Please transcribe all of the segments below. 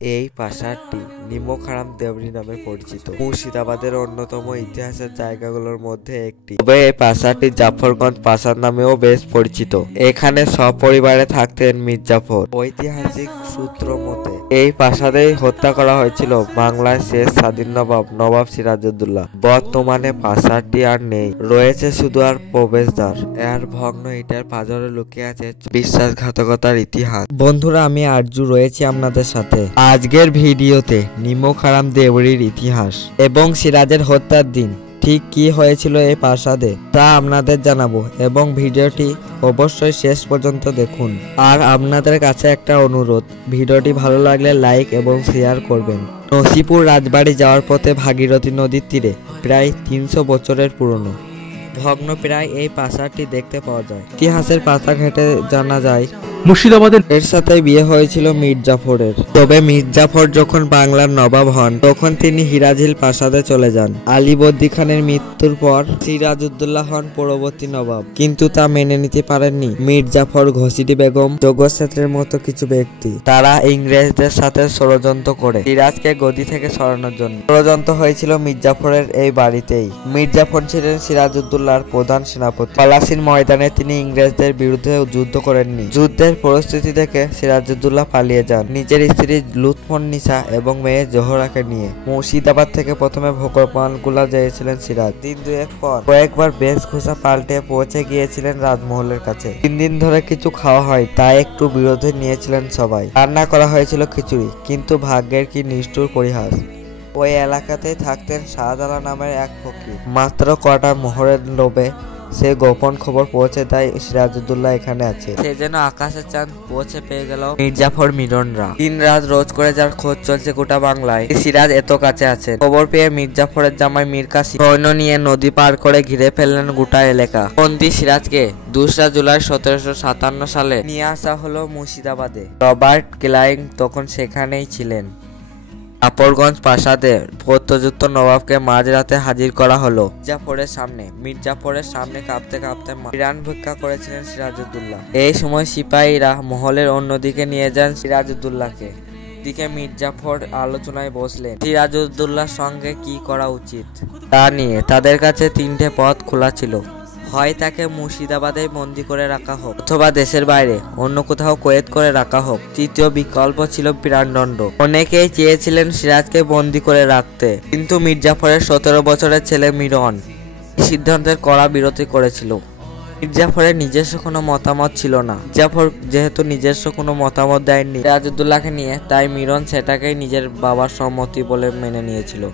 এই প্রাসাদটি নিমকহারাম দেওরি নামে পরিচিত। মুর্শিদাবাদের অন্যতম ইতিহাসের জায়গাগুলোর মধ্যে একটি। তবে এই প্রাসাদটি জাফরগঞ্জ প্রাসাদ নামেও বেশ পরিচিত। এখানে সপরিবারে থাকতেন মীর জাফর। ঐতিহাসিক সূত্র মতে এই প্রাসাদেই হত্যা করা হয়েছিল বাংলার শেষ স্বাধীন নবাব সিরাজউদ্দৌলা। বর্তমানে প্রাসাদটি আর নেই, রয়েছে শুধু আর প্রবেশদ্বার। এর ভগ্ন ইটের পাঁজরে লুকিয়ে আছে বিশ্বাসঘাতকতার ইতিহাস। বন্ধুরা, আমি আরজু রয়েছি আপনাদের সাথে আজকের ভিডিওতে নিমকহারাম দেওরির ইতিহাস এবং সিরাজের হত্যার দিন ঠিক কি হয়েছিল এই প্রাসাদে তা আপনাদের জানাবো এবং ভিডিওটি অবশ্যই শেষ পর্যন্ত দেখুন। আর আপনাদের কাছে একটা অনুরোধ, ভিডিওটি ভালো লাগলে লাইক এবং শেয়ার করবেন। নসিপুর রাজবাড়ি যাওয়ার পথে ভাগীরথী নদীর তীরে প্রায় 300 বছরের পুরনো ভগ্ন প্রায় এই প্রাসাদটি দেখতে পাওয়া যায়। ইতিহাসের পাতা ঘেঁটে জানা যায় মুর্শিদাবাদের এর সাথে বিয়ে হয়েছিল মীর জাফরের। তবে মীর জাফর যখন বাংলার নবাব হন তখন তিনি হিরাঝিল প্রাসাদে চলে যান। আলীবর্দী খানের মৃত্যুর পর সিরাজউদ্দৌলা হন পরবর্তী নবাব, কিন্তু তা মেনে নিতে পারেননি মীর জাফর, ঘসিটি বেগম, যোগক্ষেত্রের মতো কিছু ব্যক্তি। তারা ইংরেজদের সাথে ষড়যন্ত্র করে সিরাজকে গদি থেকে সরানোর জন্য। ষড়যন্ত্র হয়েছিল মীর জাফরের এই বাড়িতেই। মীর জাফর ছিলেন সিরাজউদ্দৌলার প্রধান সেনাপতি। পলাশির ময়দানে তিনি ইংরেজদের বিরুদ্ধে যুদ্ধ করেননি। যুদ্ধের পরিস্থিতি দেখে সিরাজউদ্দৌলা পালিয়ে যান নিজের স্ত্রী লুৎফুন্নিসা এবং মেয়ে জোহরাকে নিয়ে। মুর্শিদাবাদ থেকে প্রথমে ভোকরপানগুলা গিয়েছিলেন সিরাজ। দিন দুয়েক পর কয়েকবার বেশভূষা পাল্টে পৌঁছে গিয়েছিলেন রাজমহলের কাছে। 3 দিন ধরে কিছু খাওয়া হয় তাই একটু বিরোধে নিয়েছিলেন সবাই। রান্না করা হয়েছিল খিচুড়ি, কিন্তু ভাগ্যের কি নিষ্ঠুর পরিহাস, ওই এলাকাতেই থাকতেন শাহজালাল নামের এক ফকির। মাত্র কটা মোহরের লোভে সে গোপন খবর পৌঁছে দেয় সিরাজউদ্দৌলা এখানে আছে। সে যেন আকাশের চাঁদ পৌঁছে পেয়ে গেল মীর জাফর মিরনরা। দিন রাত রোজ করে যার খোঁজ চলছে গোটা বাংলায়, সিরাজ এত কাছে আছে। খবর পেয়ে মীর জাফরের জামাই মীর কাসিম সৈন্য নিয়ে নদী পার করে ঘিরে ফেললেন গোটা এলাকা। বন্দী সিরাজকে 2 জুলাই 1757 সালে নিয়ে আসা হলো মুর্শিদাবাদে। রবার্ট ক্লাইভ তখন সেখানেই ছিলেন। জাফরগঞ্জ প্রাসাদে প্রত্যযুক্ত নবাবকে মাঝরাতে হাজির করা হলো জাফরের সামনে। মীর জাফরের সামনে কাঁপতে কাঁপতে প্রাণ ভিক্ষা করেছিলেন সিরাজউদ্দৌলা। এই সময় সিপাহীরা মহলের অন্যদিকে নিয়ে যান সিরাজউদ্দৌলাকে। দিকে মীর জাফর আলোচনায় বসলেন সিরাজউদ্দৌলার সঙ্গে কি করা উচিত তা নিয়ে। তাদের কাছে 3টে পথ খোলা ছিল। হয় তাকে মুর্শিদাবাদে বন্দী করে রাখা হোক, অথবা দেশের বাইরে অন্য কোথাও কয়েদ করে রাখা হোক। তৃতীয় বিকল্প ছিল প্রাণদণ্ড। অনেকেই চেয়েছিলেন সিরাজকে বন্দী করে রাখতে, কিন্তু মীর জাফরের 17 বছরের ছেলে মিরন এই সিদ্ধান্তের কড়া বিরোধী করেছিল। মীর জাফরের নিজস্ব কোনো মতামত ছিল না। জাফর যেহেতু নিজস্ব কোনো মতামত দেয়নি সিরাজউদ্দৌলাকে নিয়ে, তাই মিরন সেটাকেই নিজের বাবার সম্মতি বলে মেনে নিয়েছিল।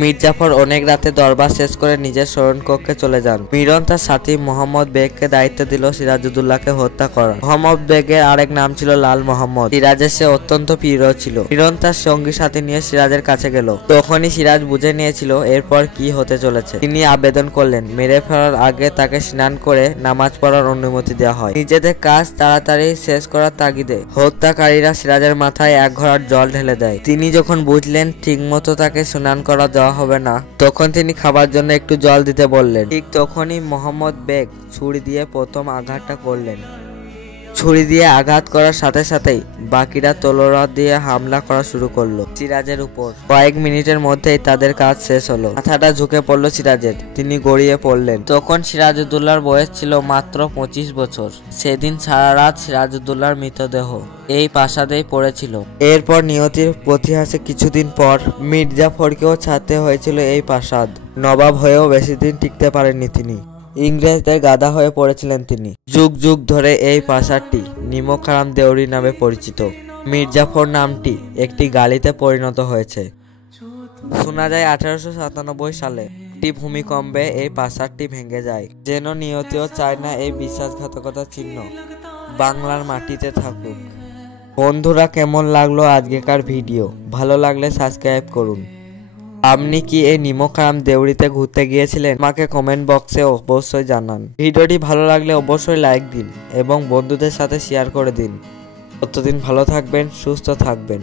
মীর জাফর অনেক রাতে দরবার শেষ করে নিজের শয়নকক্ষে চলে যান। মিরন তার সাথী মোহাম্মদ বেগকে দায়িত্ব দিল সিরাজউদ্দৌলাকে হত্যা করার। মোহাম্মদ বেগের আরেক নাম ছিল লাল মোহাম্মদ। সিরাজের সে অত্যন্ত প্রিয় ছিল। মিরন তার সঙ্গী সাথী নিয়ে সিরাজের কাছে গেল। তখনই সিরাজ বুঝে নিয়েছিল এরপর কি হতে চলেছে। তিনি আবেদন করলেন মেরে ফেলার আগে তাকে স্নান করে নামাজ পড়ার অনুমতি দেওয়া হয়। নিজেদের কাজ তাড়াতাড়ি শেষ করার তাগিদে হত্যাকারীরা সিরাজের মাথায় 1 ঘড়ার জল ঢেলে দেয়। তিনি যখন বুঝলেন ঠিকমতো তাকে স্নান করা দেওয়া হবে না, তখন তিনি খাবার জন্য একটু জল দিতে বললেন। ঠিক তখনই মোহাম্মদ বেগ ছুরি দিয়ে প্রথম আঘাতটা করলেন। ছুরি দিয়ে আঘাত করার সাথে সাথেই বাকিরা তলোয়ার দিয়ে হামলা করা শুরু করলো সিরাজের উপর। কয়েক মিনিটের মধ্যেই তাদের কাজ শেষ হলো। মাথাটা ঝুঁকে পড়লো সিরাজের, তিনি গড়িয়ে পড়লেন। তখন সিরাজউদ্দৌলার বয়স ছিল মাত্র 25 বছর। সেদিন সারা রাত সিরাজউদ্দৌলার মৃতদেহ এই প্রাসাদেই পড়েছিল। এরপর নিয়তির প্রতিহাসে কিছুদিন পর মীর জাফরকেও ছাড়তে হয়েছিল এই প্রাসাদ। নবাব হয়েও বেশি দিন টিকতে পারেননি তিনি। ইংরেজদের গাদা হয়ে পড়েছিলেন তিনি। যুগ যুগ ধরে এই প্রাসাদটি নিমকহারাম দেওরি নামে পরিচিত। মীর জাফর নামটি একটি গালিতে পরিণত হয়েছে। শোনা যায় 1897 সালে একটি ভূমিকম্পে এই প্রাসাদটি ভেঙে যায়। যেন নিয়তিও চায় না এই বিশ্বাসঘাতকতার চিহ্ন বাংলার মাটিতে থাকুক। বন্ধুরা, কেমন লাগলো আজকেকার ভিডিও? ভালো লাগলে সাবস্ক্রাইব করুন। আপনি কি এই নিমকহারাম দেওরিতে ঘুরতে গিয়েছিলেন? আমাকে কমেন্ট বক্সে অবশ্যই জানান। ভিডিওটি ভালো লাগলে অবশ্যই লাইক দিন এবং বন্ধুদের সাথে শেয়ার করে দিন। ততদিন ভালো থাকবেন, সুস্থ থাকবেন।